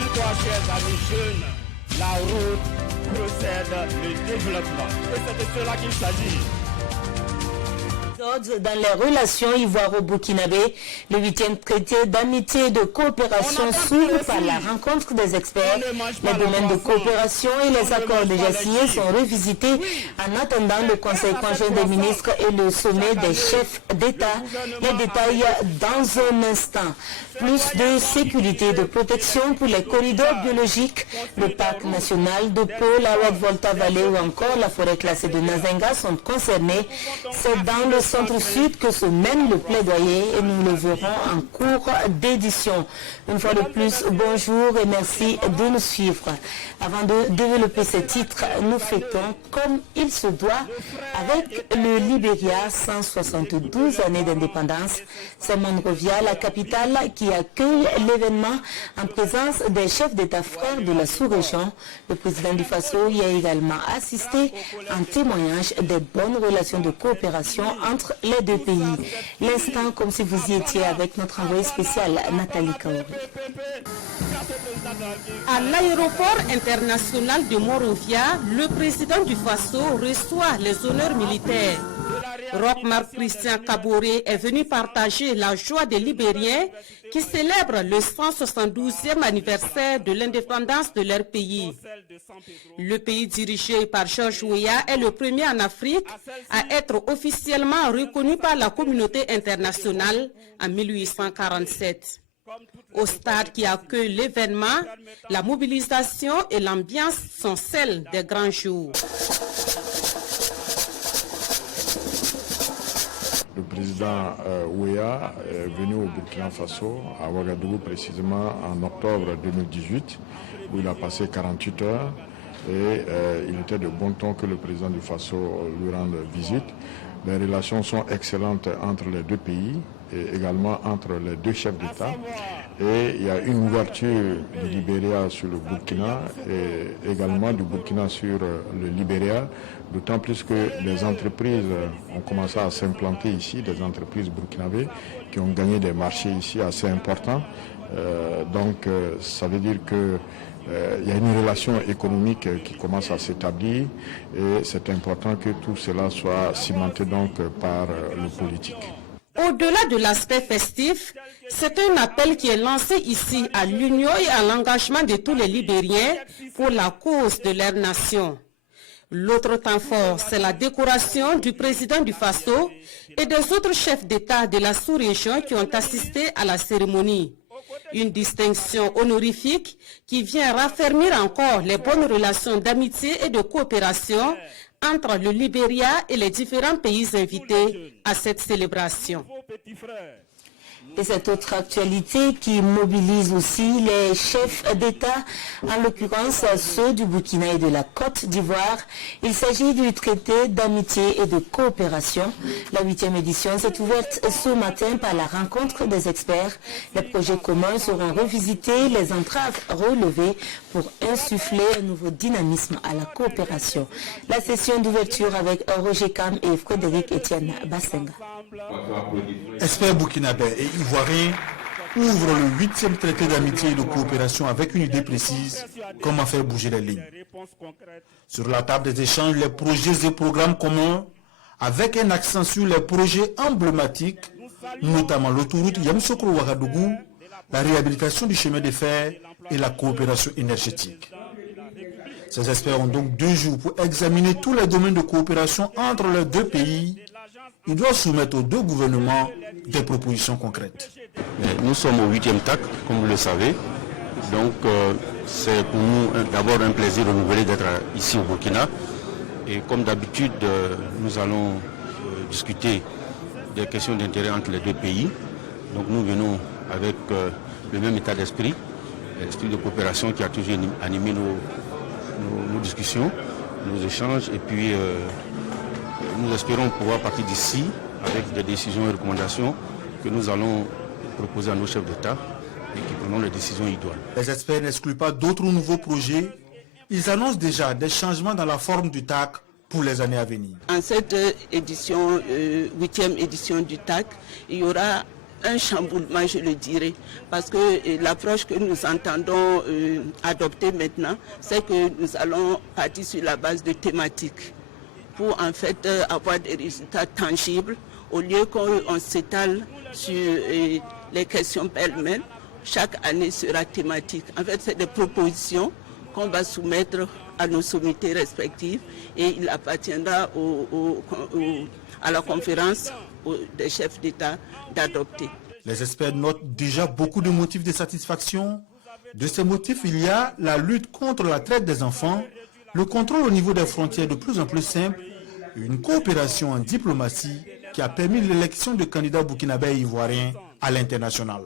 Comme quoi, chers amis jeunes, la route procède le développement. Et c'est de cela qu'il s'agit. Dans les relations ivoiro-burkinabé, le 8e traité d'amitié et de coopération s'ouvre par la rencontre des experts. Les domaines de coopération et les accords déjà signés sont revisités en attendant le Conseil conjoint des ministres et le sommet des chefs d'État. Les détails dans un instant. Plus de sécurité et de protection pour les corridors biologiques, le parc national de Pau, la Haute-Volta Valley ou encore la forêt classée de Nazenga sont concernés. C'est dans le centre-sud que se mène le plaidoyer et nous le verrons en cours d'édition. Une fois de plus, bonjour et merci de nous suivre. Avant de développer ces titres, nous fêtons comme il se doit avec le Libéria, 172 années d'indépendance. C'est Monrovia, la capitale, qui accueille l'événement en présence des chefs d'État frères de la sous-région. Le président du Faso y a également assisté en témoignage des bonnes relations de coopération entre les deux pays. L'instant comme si vous y étiez avec notre envoyé spécial Nathalie Kaouri. À l'aéroport international de Monrovia, le président du Faso reçoit les honneurs militaires. Roch-Marc Christian Kaboré est venu partager la joie des Libériens qui célèbrent le 172e anniversaire de l'indépendance de leur pays. Le pays dirigé par George Weah est le premier en Afrique à être officiellement reconnu par la communauté internationale en 1847. Au stade qui accueille l'événement, la mobilisation et l'ambiance sont celles des grands jours. Le président Weah est venu au Burkina Faso, à Ouagadougou précisément en octobre 2018, où il a passé 48 heures et il était de bon ton que le président du Faso lui rende visite. Les relations sont excellentes entre les deux pays et également entre les deux chefs d'État. Et il y a une ouverture du Libéria sur le Burkina et également du Burkina sur le Libéria, d'autant plus que les entreprises ont commencé à s'implanter ici, des entreprises burkinabées qui ont gagné des marchés ici assez importants. Donc ça veut dire que il y a une relation économique qui commence à s'établir et c'est important que tout cela soit cimenté donc par le politique. Au-delà de l'aspect festif, c'est un appel qui est lancé ici à l'union et à l'engagement de tous les Libériens pour la cause de leur nation. L'autre temps fort, c'est la décoration du président du Faso et des autres chefs d'État de la sous-région qui ont assisté à la cérémonie. Une distinction honorifique qui vient raffermir encore les bonnes relations d'amitié et de coopération entre le Libéria et les différents pays invités à cette célébration. Et cette autre actualité qui mobilise aussi les chefs d'État, en l'occurrence ceux du Burkina et de la Côte d'Ivoire. Il s'agit du traité d'amitié et de coopération. La 8e édition s'est ouverte ce matin par la rencontre des experts. Les projets communs seront revisités, les entraves relevées pour insuffler un nouveau dynamisme à la coopération. La session d'ouverture avec Roger Kam et Frédéric Etienne Bassenga. Experts burkinabés et ivoiriens ouvrent le 8e traité d'amitié et de coopération avec une idée précise, comment faire bouger les lignes. Sur la table des échanges, les projets et programmes communs avec un accent sur les projets emblématiques, notamment l'autoroute Yamoussoukro-Ouagadougou, la réhabilitation du chemin de fer et la coopération énergétique. Ces experts ont donc 2 jours pour examiner tous les domaines de coopération entre les deux pays. Ils doivent soumettre aux deux gouvernements des propositions concrètes. Nous sommes au 8e TAC, comme vous le savez. Donc c'est pour nous d'abord un plaisir renouvelé d'être ici au Burkina. Et comme d'habitude, nous allons discuter des questions d'intérêt entre les deux pays. Donc nous venons avec le même état d'esprit, l'esprit de coopération qui a toujours animé nos discussions, nos échanges. Et puis nous espérons pouvoir partir d'ici avec des décisions et recommandations que nous allons proposer à nos chefs d'État et qui prendront les décisions idoines. Les experts n'excluent pas d'autres nouveaux projets. Ils annoncent déjà des changements dans la forme du TAC pour les années à venir. En cette édition, 8e édition du TAC, il y aura un chamboulement, je le dirais, parce que l'approche que nous entendons adopter maintenant, c'est que nous allons partir sur la base de thématiques pour en fait avoir des résultats tangibles au lieu qu'on s'étale sur les questions pêle-mêle. Chaque année sera thématique. En fait, c'est des propositions qu'on va soumettre à nos sommités respectives et il appartiendra à la conférence des chefs d'État d'adopter. Les experts notent déjà beaucoup de motifs de satisfaction. De ces motifs, il y a la lutte contre la traite des enfants, le contrôle au niveau des frontières de plus en plus simple, une coopération en diplomatie qui a permis l'élection de candidats burkinabés et ivoiriens à l'international.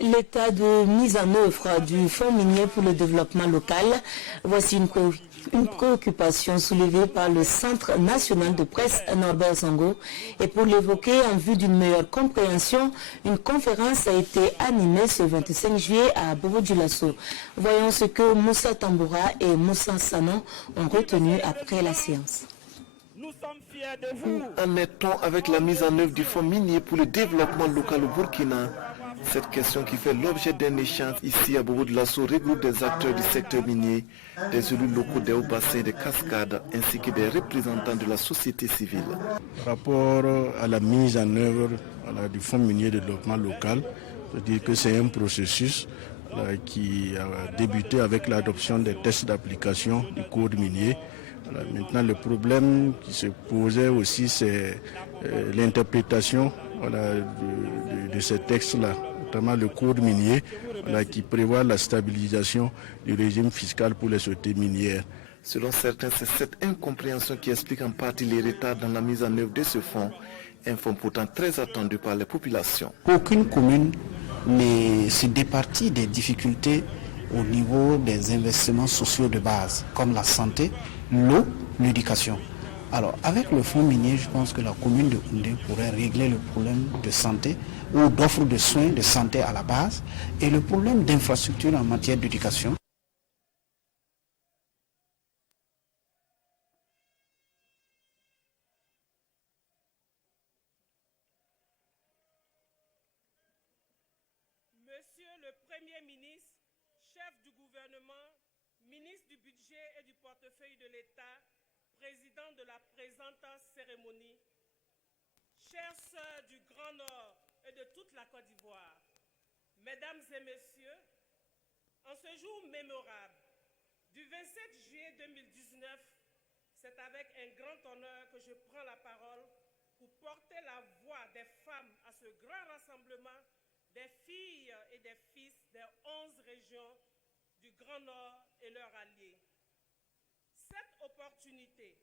L'état de mise en œuvre du Fonds minier pour le développement local, voici une préoccupation soulevée par le Centre national de presse Norbert Zongo. Et pour l'évoquer en vue d'une meilleure compréhension, une conférence a été animée ce 25 juillet à Bobo-Dioulasso. Voyons ce que Moussa Tamboura et Moussa Sanon ont retenu après la séance. Où en est-on avec la mise en œuvre du Fonds minier pour le développement local au Burkina? Cette question qui fait l'objet d'un échange ici à Bobo-Dioulasso regroupe des acteurs du secteur minier, des élus locaux des hauts bassins et des cascades, ainsi que des représentants de la société civile. Par rapport à la mise en œuvre du Fonds minier de développement local, je veux dire que c'est un processus qui a débuté avec l'adoption des tests d'application du code minier. Maintenant, le problème qui se posait aussi, c'est l'interprétation de ces textes-là, notamment le code minier qui prévoit la stabilisation du régime fiscal pour les sociétés minières. Selon certains, c'est cette incompréhension qui explique en partie les retards dans la mise en œuvre de ce fonds, un fonds pourtant très attendu par les populations. Aucune commune ne se départit des difficultés au niveau des investissements sociaux de base, comme la santé, l'eau, l'éducation. Alors, avec le fonds minier, je pense que la commune de Houndé pourrait régler le problème de santé ou d'offre de soins de santé à la base et le problème d'infrastructure en matière d'éducation. Monsieur le Premier ministre, chef du gouvernement, ministre du budget et du portefeuille de l'État, président de la présente cérémonie, chères sœurs du Grand Nord et de toute la Côte d'Ivoire, mesdames et messieurs, en ce jour mémorable du 27 juillet 2019, c'est avec un grand honneur que je prends la parole pour porter la voix des femmes à ce grand rassemblement des filles et des fils des 11 régions du Grand Nord et leurs alliés. Cette opportunité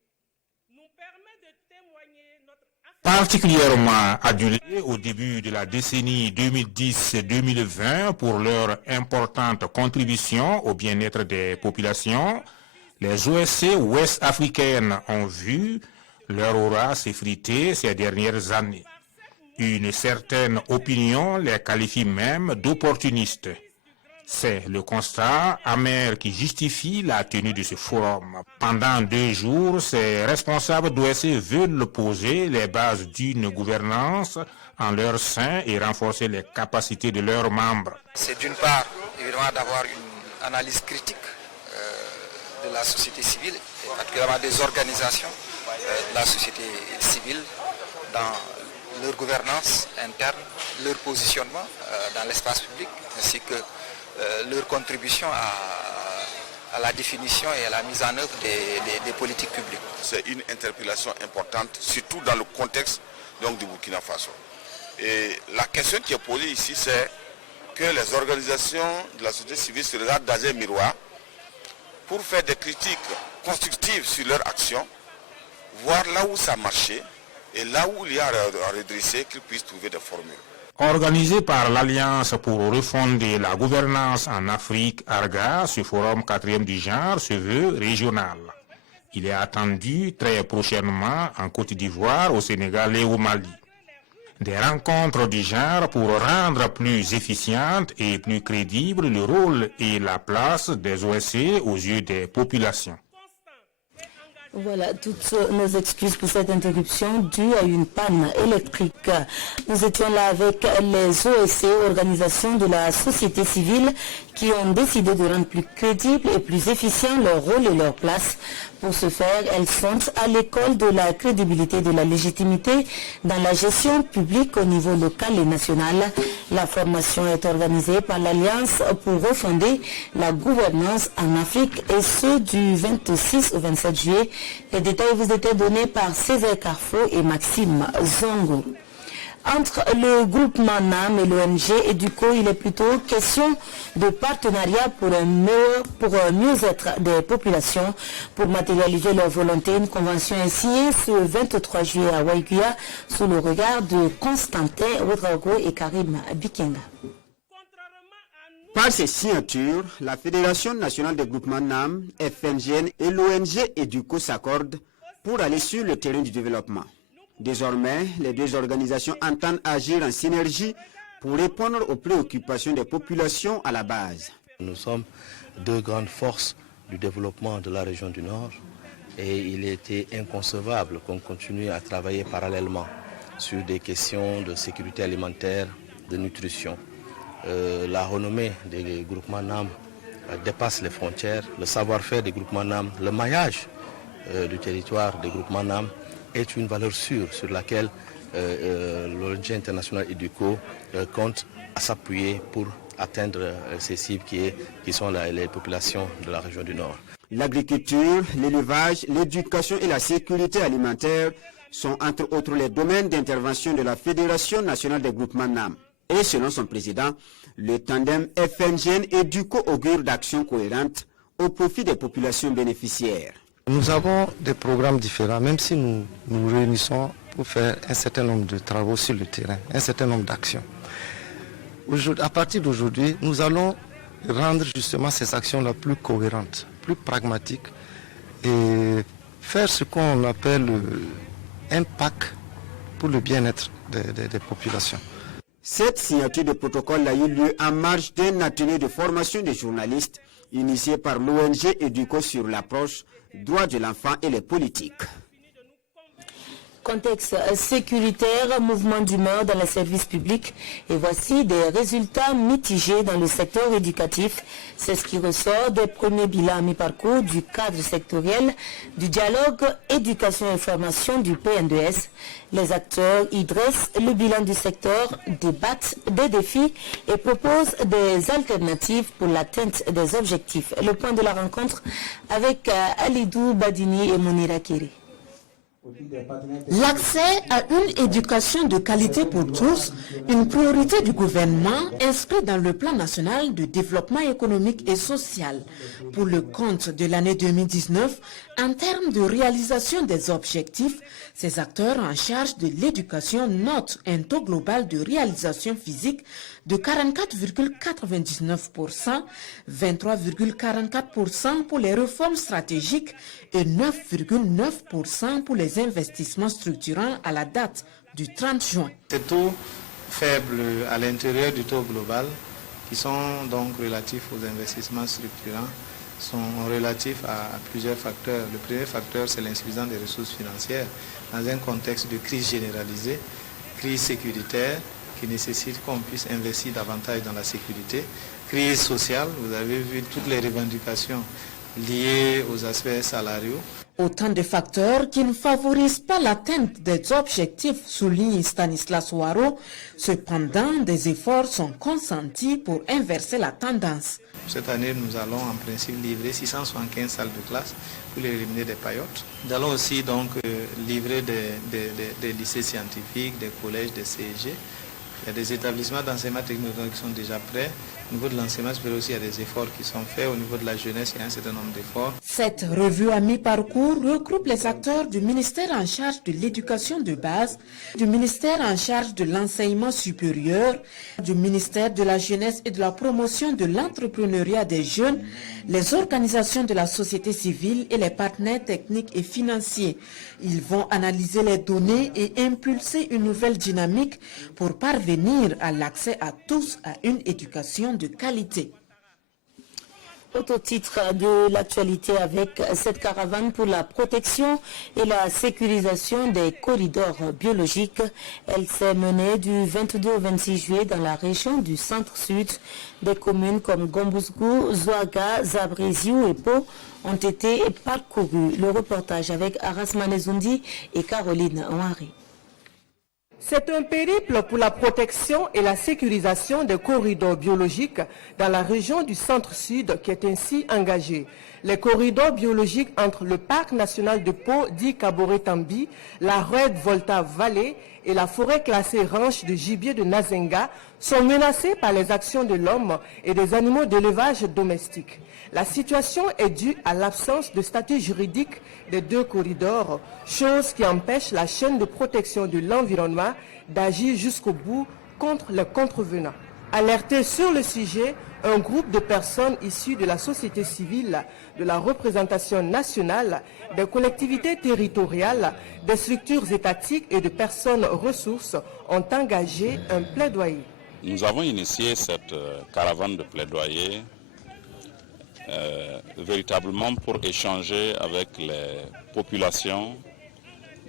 nous permet de témoigner notre particulièrement adulés au début de la décennie 2010-2020 pour leur importante contribution au bien-être des populations, les OSC ouest-africaines ont vu leur aura s'effriter ces dernières années. Une certaine opinion les qualifie même d'opportunistes. C'est le constat amer qui justifie la tenue de ce forum. Pendant 2 jours, ces responsables d'OSC veulent poser les bases d'une gouvernance en leur sein et renforcer les capacités de leurs membres. C'est d'une part, évidemment, d'avoir une analyse critique de la société civile, et particulièrement des organisations de la société civile dans leur gouvernance interne, leur positionnement dans l'espace public, ainsi que leur contribution à la définition et à la mise en œuvre des politiques publiques. C'est une interpellation importante, surtout dans le contexte donc, du Burkina Faso. Et la question qui est posée ici, c'est que les organisations de la société civile se regardent dans un miroir pour faire des critiques constructives sur leur action, voir là où ça a marché et là où il y a à redresser, qu'ils puissent trouver des formules. Organisé par l'Alliance pour refonder la gouvernance en Afrique, ARGA, ce forum 4e du genre se veut régional. Il est attendu très prochainement en Côte d'Ivoire, au Sénégal et au Mali. Des rencontres du genre pour rendre plus efficiente et plus crédible le rôle et la place des OSC aux yeux des populations. Voilà, toutes nos excuses pour cette interruption due à une panne électrique. Nous étions là avec les OSC, organisations de la société civile, qui ont décidé de rendre plus crédible et plus efficient leur rôle et leur place. Pour ce faire, elles sont à l'école de la crédibilité et de la légitimité dans la gestion publique au niveau local et national. La formation est organisée par l'Alliance pour refonder la gouvernance en Afrique et ce du 26 au 27 juillet. Les détails vous étaient donnés par Césaire Carrefour et Maxime Zongo. Entre le groupement NAM et l'ONG EDUCO, il est plutôt question de partenariat pour un mieux-être des populations. Pour matérialiser leur volonté, une convention est signée ce 23 juillet à Waiguya sous le regard de Constantin Ouedraogo et Karim Bikenga. Par ces signatures, la Fédération nationale des groupements NAM, FNGN et l'ONG EDUCO s'accordent pour aller sur le terrain du développement. Désormais, les deux organisations entendent agir en synergie pour répondre aux préoccupations des populations à la base. Nous sommes deux grandes forces du développement de la région du Nord et il était inconcevable qu'on continue à travailler parallèlement sur des questions de sécurité alimentaire, de nutrition. La renommée des groupements NAM dépasse les frontières, le savoir-faire des groupements NAM, le maillage du territoire des groupements NAM est une valeur sûre sur laquelle l'ONG internationale EDUCO compte à s'appuyer pour atteindre ces cibles qui sont les populations de la région du Nord. L'agriculture, l'élevage, l'éducation et la sécurité alimentaire sont entre autres les domaines d'intervention de la Fédération nationale des groupements NAM. Et selon son président, le tandem FNGN EDUCO augure d'actions cohérentes au profit des populations bénéficiaires. Nous avons des programmes différents, même si nous nous réunissons pour faire un certain nombre de travaux sur le terrain, un certain nombre d'actions. À partir d'aujourd'hui, nous allons rendre justement ces actions-là plus cohérentes, plus pragmatiques et faire ce qu'on appelle un pacte pour le bien-être des populations. Cette signature de protocole a eu lieu en marge d'un atelier de formation des journalistes initié par l'ONG EDUCO sur l'approche droits de l'enfant et les politiques. Contexte sécuritaire, mouvement d'humeur dans les services publics et voici des résultats mitigés dans le secteur éducatif. C'est ce qui ressort des premiers bilans à mi-parcours du cadre sectoriel du dialogue éducation et formation du PN2S. Les acteurs y dressent le bilan du secteur, débattent des défis et proposent des alternatives pour l'atteinte des objectifs. Le point de la rencontre avec Alidou Badini et Mounira Kiri. L'accès à une éducation de qualité pour tous, une priorité du gouvernement inscrite dans le plan national de développement économique et social pour le compte de l'année 2019 en termes de réalisation des objectifs. Ces acteurs en charge de l'éducation notent un taux global de réalisation physique de 44,99%, 23,44% pour les réformes stratégiques et 9,9% pour les investissements structurants à la date du 30 juin. Ces taux faibles à l'intérieur du taux global, qui sont donc relatifs aux investissements structurants, sont relatifs à plusieurs facteurs. Le premier facteur, c'est l'insuffisance des ressources financières dans un contexte de crise généralisée, crise sécuritaire, qui nécessite qu'on puisse investir davantage dans la sécurité. Crise sociale, vous avez vu toutes les revendications liées aux aspects salariaux. Autant de facteurs qui ne favorisent pas l'atteinte des objectifs, souligne Stanislas Ouaro. Cependant, des efforts sont consentis pour inverser la tendance. Cette année, nous allons en principe livrer 675 salles de classe pour éliminer des paillotes. Nous allons aussi donc livrer des lycées scientifiques, des collèges, des CEG. Il y a des établissements d'enseignement technologique qui sont déjà prêts. Au niveau de l'enseignement supérieur aussi, il y a des efforts qui sont faits. Au niveau de la jeunesse, il y a un certain nombre d'efforts. Cette revue à mi-parcours regroupe les acteurs du ministère en charge de l'éducation de base, du ministère en charge de l'enseignement supérieur, du ministère de la jeunesse et de la promotion de l'entrepreneuriat des jeunes, les organisations de la société civile et les partenaires techniques et financiers. Ils vont analyser les données et impulser une nouvelle dynamique pour parvenir à l'accès à tous à une éducation de qualité. Autre titre de l'actualité avec cette caravane pour la protection et la sécurisation des corridors biologiques. Elle s'est menée du 22 au 26 juillet dans la région du centre-sud. Des communes comme Gombusgou, Zouaga, Zabré, Ziou et Po ont été parcourues. Le reportage avec Aras Manezoundi et Caroline Ouari. C'est un périple pour la protection et la sécurisation des corridors biologiques dans la région du centre-sud qui est ainsi engagé. Les corridors biologiques entre le parc national de Pau, dit Kaboré-Tambi, la Red Volta Valley et la forêt classée ranch de gibier de Nazenga sont menacés par les actions de l'homme et des animaux d'élevage domestiques. La situation est due à l'absence de statut juridique des deux corridors, chose qui empêche la chaîne de protection de l'environnement d'agir jusqu'au bout contre les contrevenants. Alerté sur le sujet, un groupe de personnes issues de la société civile, de la représentation nationale, des collectivités territoriales, des structures étatiques et de personnes ressources ont engagé un plaidoyer. Nous avons initié cette caravane de plaidoyer véritablement pour échanger avec les populations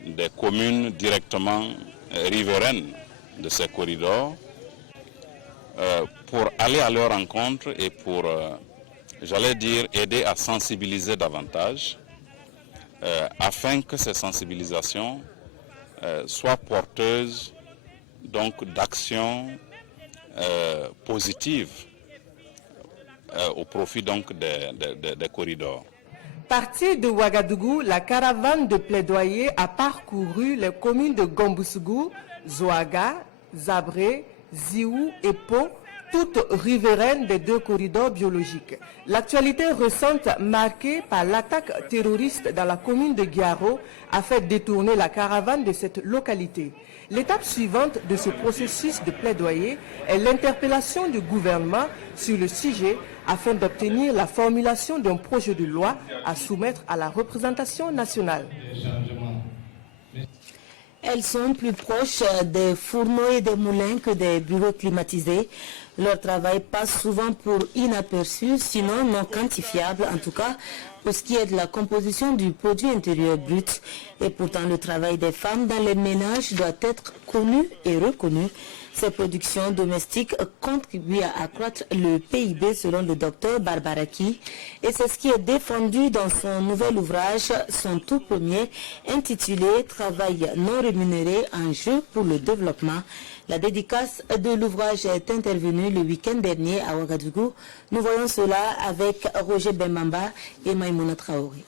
des communes directement riveraines de ces corridors pour aller à leur rencontre et pour, j'allais dire, aider à sensibiliser davantage afin que ces sensibilisations soient porteuses donc d'actions positives au profit donc des corridors. Partie de Ouagadougou, la caravane de plaidoyer a parcouru les communes de Gombusgou, Zouaga, Zabré, Ziou et Po, toutes riveraines des deux corridors biologiques. L'actualité récente marquée par l'attaque terroriste dans la commune de Guiaro a fait détourner la caravane de cette localité. L'étape suivante de ce processus de plaidoyer est l'interpellation du gouvernement sur le sujet afin d'obtenir la formulation d'un projet de loi à soumettre à la représentation nationale. Elles sont plus proches des fourneaux et des moulins que des bureaux climatisés. Leur travail passe souvent pour inaperçu, sinon non quantifiable, en tout cas pour ce qui est de la composition du produit intérieur brut. Et pourtant, le travail des femmes dans les ménages doit être connu et reconnu. Ces productions domestiques contribuent à accroître le PIB selon le docteur Barbaraki. Et c'est ce qui est défendu dans son nouvel ouvrage, son tout premier, intitulé « Travail non rémunéré, enjeu pour le développement ». La dédicace de l'ouvrage est intervenue le week-end dernier à Ouagadougou. Nous voyons cela avec Roger Bembamba et Maïmouna Traoré.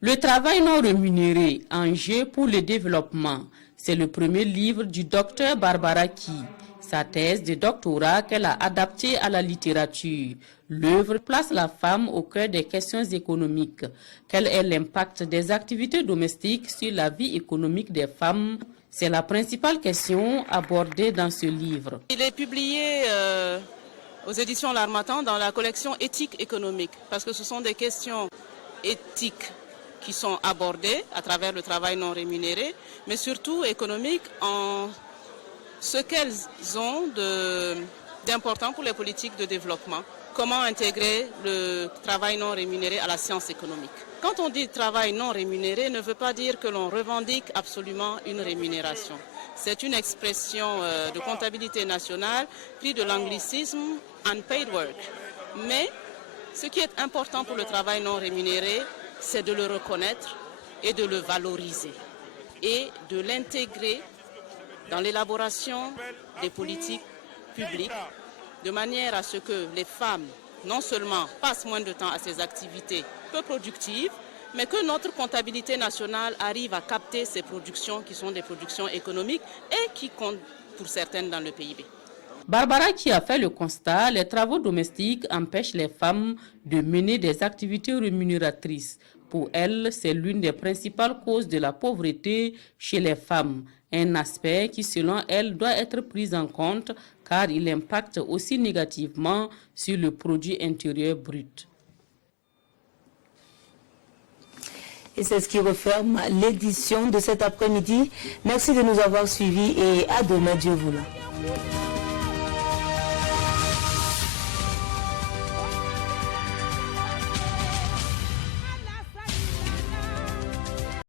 Le travail non rémunéré, enjeu pour le développement. C'est le premier livre du docteur Barbaraki. Sa thèse de doctorat qu'elle a adaptée à la littérature. L'œuvre place la femme au cœur des questions économiques. Quel est l'impact des activités domestiques sur la vie économique des femmes? C'est la principale question abordée dans ce livre. Il est publié aux éditions L'Harmattan dans la collection éthique économique, parce que ce sont des questions éthiques qui sont abordées à travers le travail non rémunéré, mais surtout économiques en ce qu'elles ont d'important pour les politiques de développement. Comment intégrer le travail non rémunéré à la science économique. Quand on dit travail non rémunéré, ne veut pas dire que l'on revendique absolument une rémunération. C'est une expression de comptabilité nationale prise de l'anglicisme unpaid work. Mais ce qui est important pour le travail non rémunéré, c'est de le reconnaître et de le valoriser et de l'intégrer dans l'élaboration des politiques publiques de manière à ce que les femmes non seulement passent moins de temps à ces activités peu productives, mais que notre comptabilité nationale arrive à capter ces productions qui sont des productions économiques et qui comptent pour certaines dans le PIB. Barbara qui a fait le constat, les travaux domestiques empêchent les femmes de mener des activités rémunératrices. Pour elle, c'est l'une des principales causes de la pauvreté chez les femmes. Un aspect qui, selon elle, doit être pris en compte car il impacte aussi négativement sur le produit intérieur brut. Et c'est ce qui referme l'édition de cet après-midi. Merci de nous avoir suivis et à demain, Dieu voulant.